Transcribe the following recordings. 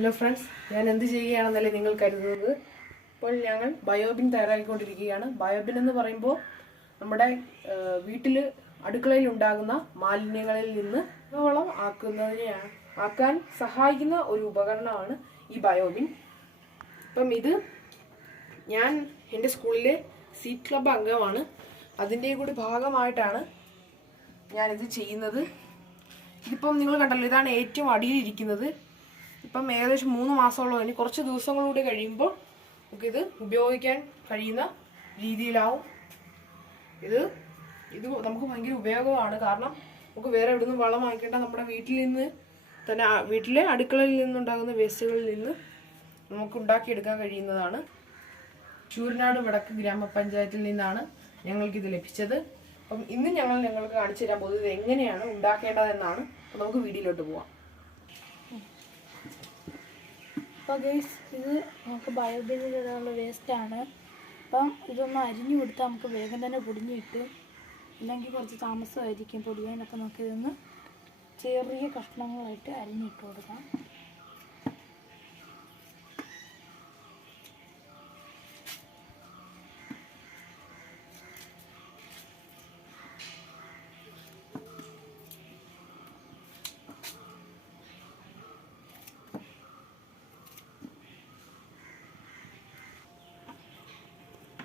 Hello friends, ഞാൻ എന്ത് ചെയ്യുകയാണെന്നല്ലേ നിങ്ങൾ കരുതുന്നത്. ഇപ്പോൾ ഞങ്ങൾ ബയോബിൻ തയ്യാറാക്കിക്കൊണ്ടിരിക്കുകയാണ്. ബയോബിൻ എന്ന് പറയുമ്പോൾ നമ്മുടെ വീട്ടിൽ അടുക്കളയിൽ ഉണ്ടാകുന്ന മാലിന്യങ്ങളിൽ നിന്ന് വളം ആക്കാൻ സഹായിക്കുന്ന ഒരു ഉപകരണമാണ് ഈ ബയോബിൻ. അപ്പം ഇത് ഞാൻ എൻ്റെ സ്കൂളിലെ സീറ്റ് ക്ലബ് അംഗമാണ്. അതിൻ്റെ കൂടി ഭാഗമായിട്ടാണ് ഞാനിത് ചെയ്യുന്നത്. ഇതിപ്പം നിങ്ങൾ കണ്ടല്ലോ, ഇതാണ് ഏറ്റവും അടിയിലിരിക്കുന്നത്. ഇപ്പം ഏകദേശം 3 മാസമോളം, ഇനി കുറച്ച് ദിവസങ്ങളൂടെ കഴിയുമ്പോൾ നമുക്കിത് ഉപയോഗിക്കാൻ കഴിയുന്ന രീതിയിലാവും. ഇത് നമുക്ക് ഭയങ്കര ഉപയോഗമാണ്. കാരണം നമുക്ക് വേറെ എവിടെ നിന്നും വളം വാങ്ങിക്കേണ്ട, നമ്മുടെ വീട്ടിൽ നിന്ന് തന്നെ, വീട്ടിലെ അടുക്കളയിൽ നിന്നുണ്ടാകുന്ന വേസ്റ്റുകളിൽ നിന്ന് നമുക്ക് ഉണ്ടാക്കിയെടുക്കാൻ കഴിയുന്നതാണ്. ചൂരനാട് വടക്ക് ഗ്രാമപഞ്ചായത്തിൽ നിന്നാണ് ഞങ്ങൾക്കിത് ലഭിച്ചത്. അപ്പം ഇന്ന് നിങ്ങൾക്ക് കാണിച്ചു തരാൻ പോകുന്നത് ഇത് എങ്ങനെയാണ് ഉണ്ടാക്കേണ്ടതെന്നാണ്. അപ്പം നമുക്ക് വീഡിയോയിലോട്ട് പോവാം. അപ്പോൾ ഗൈസ്, ഇത് നമുക്ക് ബയോബിന്നിലുള്ള വേസ്റ്റാണ്. അപ്പം ഇതൊന്ന് അരിഞ്ഞു കൊടുത്താൽ നമുക്ക് വേഗം തന്നെ പൊടിഞ്ഞ് കിട്ടും. ഇല്ലെങ്കിൽ കുറച്ച് താമസമായിരിക്കും പൊടിയാനൊക്കെ. നമുക്കിതൊന്ന് ചെറിയ കഷ്ണങ്ങളായിട്ട് അരിഞ്ഞിട്ട് കൊടുക്കാം.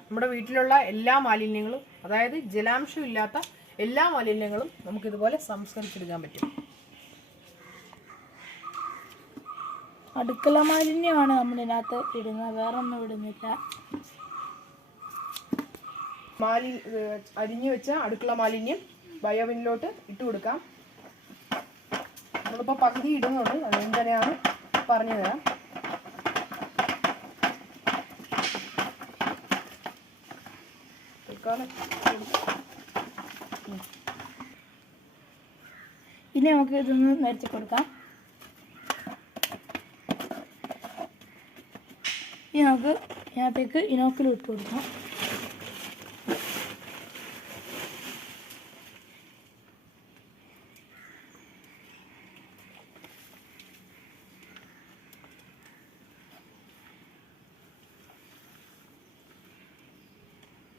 നമ്മുടെ വീട്ടിലുള്ള എല്ലാ മാലിന്യങ്ങളും, അതായത് ജലാംശം ഇല്ലാത്ത എല്ലാ മാലിന്യങ്ങളും നമുക്കിതുപോലെ സംസ്കരിച്ചെടുക്കാൻ പറ്റും. അടുക്കള മാലിന്യമാണ് നമ്മളിതിനകത്ത് ഇടുന്നത്, വേറെ ഒന്നും ഇടുന്നില്ല. അരിഞ്ഞു വെച്ച അടുക്കള മാലിന്യം ബയോബിന്നിലോട്ട് ഇട്ട് കൊടുക്കാം. നമ്മളിപ്പോൾ പകുതി ഇടുന്നുണ്ട്, അതെങ്ങനെയാണ് പറഞ്ഞു തരാം. ഇനി നമുക്ക് ഇതൊന്ന് നിരത്തി കൊടുക്കാം. ഇനി നമുക്ക് ഇതിനകത്തേക്ക് ഇനോക്കിൽ ഇട്ട് കൊടുക്കാം.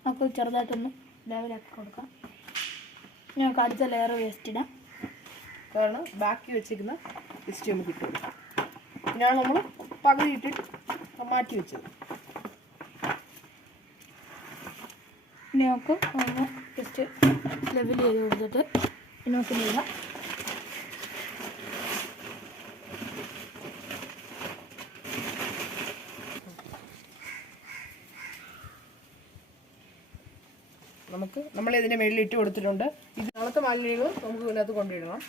നമുക്ക് ചെറുതായിട്ടൊന്ന് ലെവലാക്കി കൊടുക്കാം. ഞങ്ങൾക്ക് അടുത്ത ലെയർ വേസ്റ്റ് ഇടാം. കാരണം ബാക്കി വെച്ചിരിക്കുന്ന വേസ്റ്റ് നമുക്ക് ഇട്ട് കൊടുക്കാം. പിന്നെയാണ് നമ്മൾ പകുതി ഇട്ടിട്ട് മാറ്റി വെച്ചത്. ഇനി നമുക്ക് ഒന്ന് ജസ്റ്റ് ലെവൽ ചെയ്ത് കൊടുത്തിട്ട് ഇനോക്കിലിടാം. നമ്മൾ ഇതിൻ്റെ മേളിൽ ഇട്ട് കൊടുത്തിട്ടുണ്ട്. ഇത് നാളത്തെ മാലിന്യങ്ങൾ നമുക്ക് ഇതിനകത്ത് കൊണ്ടിടണം.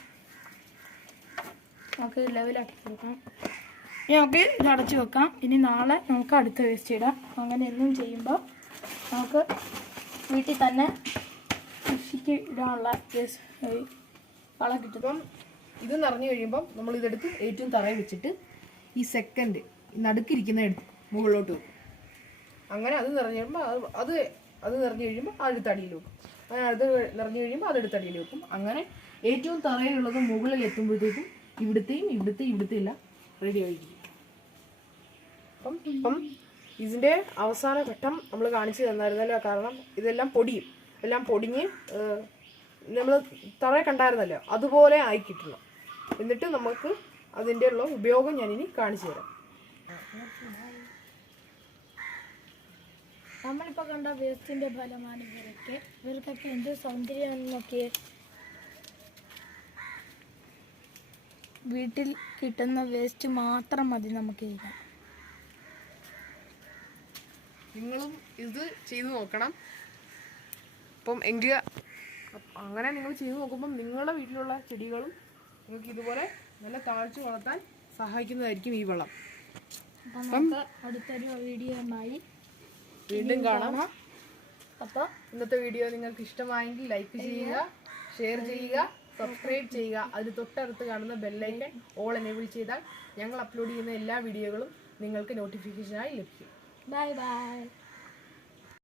നമുക്ക് ലെവലാക്കി കൊടുക്കാം. ഇനി നമുക്ക് ഇത് അടച്ചു വെക്കാം. ഇനി നാളെ നമുക്ക് അടുത്ത വേസ്റ്റ് ഇടാം. അങ്ങനെ എന്നും ചെയ്യുമ്പോൾ നമുക്ക് വീട്ടിൽ തന്നെ കൃഷിക്ക് ഇടാനുള്ള വളം കിട്ടും. ഇപ്പം ഇത് നിറഞ്ഞു കഴിയുമ്പം നമ്മൾ ഇതെടുത്ത് ഏറ്റവും തറയിൽ വെച്ചിട്ട് ഈ സെക്കൻഡ് നടുക്കിരിക്കുന്ന എടുത്ത് മുകളിലോട്ട് വെക്കും. അങ്ങനെ അത് നിറഞ്ഞു കഴിയുമ്പോൾ അത് നിറഞ്ഞു കഴിയുമ്പോൾ അടുത്ത അടിയിൽ വെക്കും. അങ്ങനെ അത് നിറഞ്ഞു കഴിയുമ്പോൾ അതെടുത്ത അടിയിൽ വെക്കും. അങ്ങനെ ഏറ്റവും തറയിലുള്ളത് മുകളിൽ എത്തുമ്പോഴത്തേക്കും ഇവിടുത്തെ എല്ലാം റെഡി ആയിരിക്കും. അപ്പം ഇതിൻ്റെ അവസാന ഘട്ടം നമ്മൾ കാണിച്ചു തന്നായിരുന്നല്ലോ. കാരണം ഇതെല്ലാം എല്ലാം പൊടിഞ്ഞ് നമ്മൾ തറയിൽ കണ്ടായിരുന്നല്ലോ, അതുപോലെ ആയി കിട്ടണം. എന്നിട്ട് നമുക്ക് അതിൻ്റെ ഉള്ള ഉപയോഗം ഞാനിനി കാണിച്ചു തരാം. നമ്മളിപ്പോൾ കണ്ട വേസ്റ്റിൻ്റെ ഫലമാണ് ഇവർക്കൊക്കെ എന്ത് സൗന്ദര്യമാണെന്ന് നോക്കിയേ. വീട്ടിൽ കിട്ടുന്ന വേസ്റ്റ് മാത്രം മതി നമുക്ക് ചെയ്യാൻ. നിങ്ങളും ഇത് ചെയ്തു നോക്കണം. അപ്പം അങ്ങനെ നിങ്ങൾ ചെയ്തു നോക്കുമ്പം നിങ്ങളുടെ വീട്ടിലുള്ള ചെടികളും നിങ്ങൾക്ക് ഇതുപോലെ നല്ല താഴ്ച വളർത്താൻ സഹായിക്കുന്നതായിരിക്കും ഈ വളം. അപ്പം അടുത്തൊരു വീഡിയോയുമായി വീണ്ടും കാണാം. അപ്പോൾ ഇന്നത്തെ വീഡിയോ നിങ്ങൾക്ക് ഇഷ്ടമായെങ്കിൽ ലൈക്ക് ചെയ്യുക, ഷെയർ ചെയ്യുക, സബ്സ്ക്രൈബ് ചെയ്യുക. അതിന് തൊട്ടടുത്ത് കാണുന്ന ബെല്ലൈക്കൺ ഓൾ എനേബിൾ ചെയ്താൽ ഞങ്ങൾ അപ്ലോഡ് ചെയ്യുന്ന എല്ലാ വീഡിയോകളും നിങ്ങൾക്ക് നോട്ടിഫിക്കേഷനായി ലഭിക്കും. Bye bye.